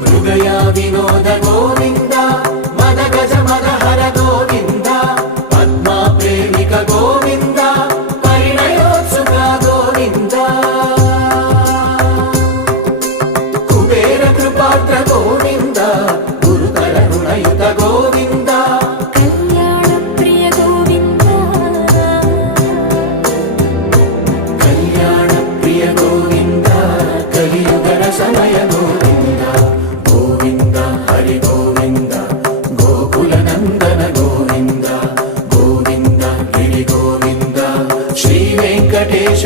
ಮೃಗಯ ವಿನೋದ ಗೋವಿಂದ ಮದ ಗಜ ಮದ ಹರ ಗೋವಿಂದ ಪದ್ಮ ಪ್ರೇಮಿಕ ಗೋವಿಂದ ಪರಿಣಯೋತ್ಸುಕ ಗೋವಿಂದ ಕುಬೇರ ಕೃಪಾತ್ರ ಗೋವಿಂದ ಗುರುತರ ಋಣಯುತ ಗೋವಿಂದ ಕಲ್ಯಾಣ ಪ್ರಿಯ ಗೋವಿಂದ ಕಲ್ಯಾಣ ಪ್ರಿಯ ಗೋವಿಂದ ಕಲಿಯುಗರ ಸಮಯ ಗೋವಿಂದ ಗೋವಿಂದ ಹರಿ ಗೋವಿಂದ ಗೋಕುಲ ನಂದನ ಗೋವಿಂದ ಗೋವಿಂದ ಗಿರಿ ಗೋವಿಂದ ಶ್ರೀ ವೆಂಕಟೇಶ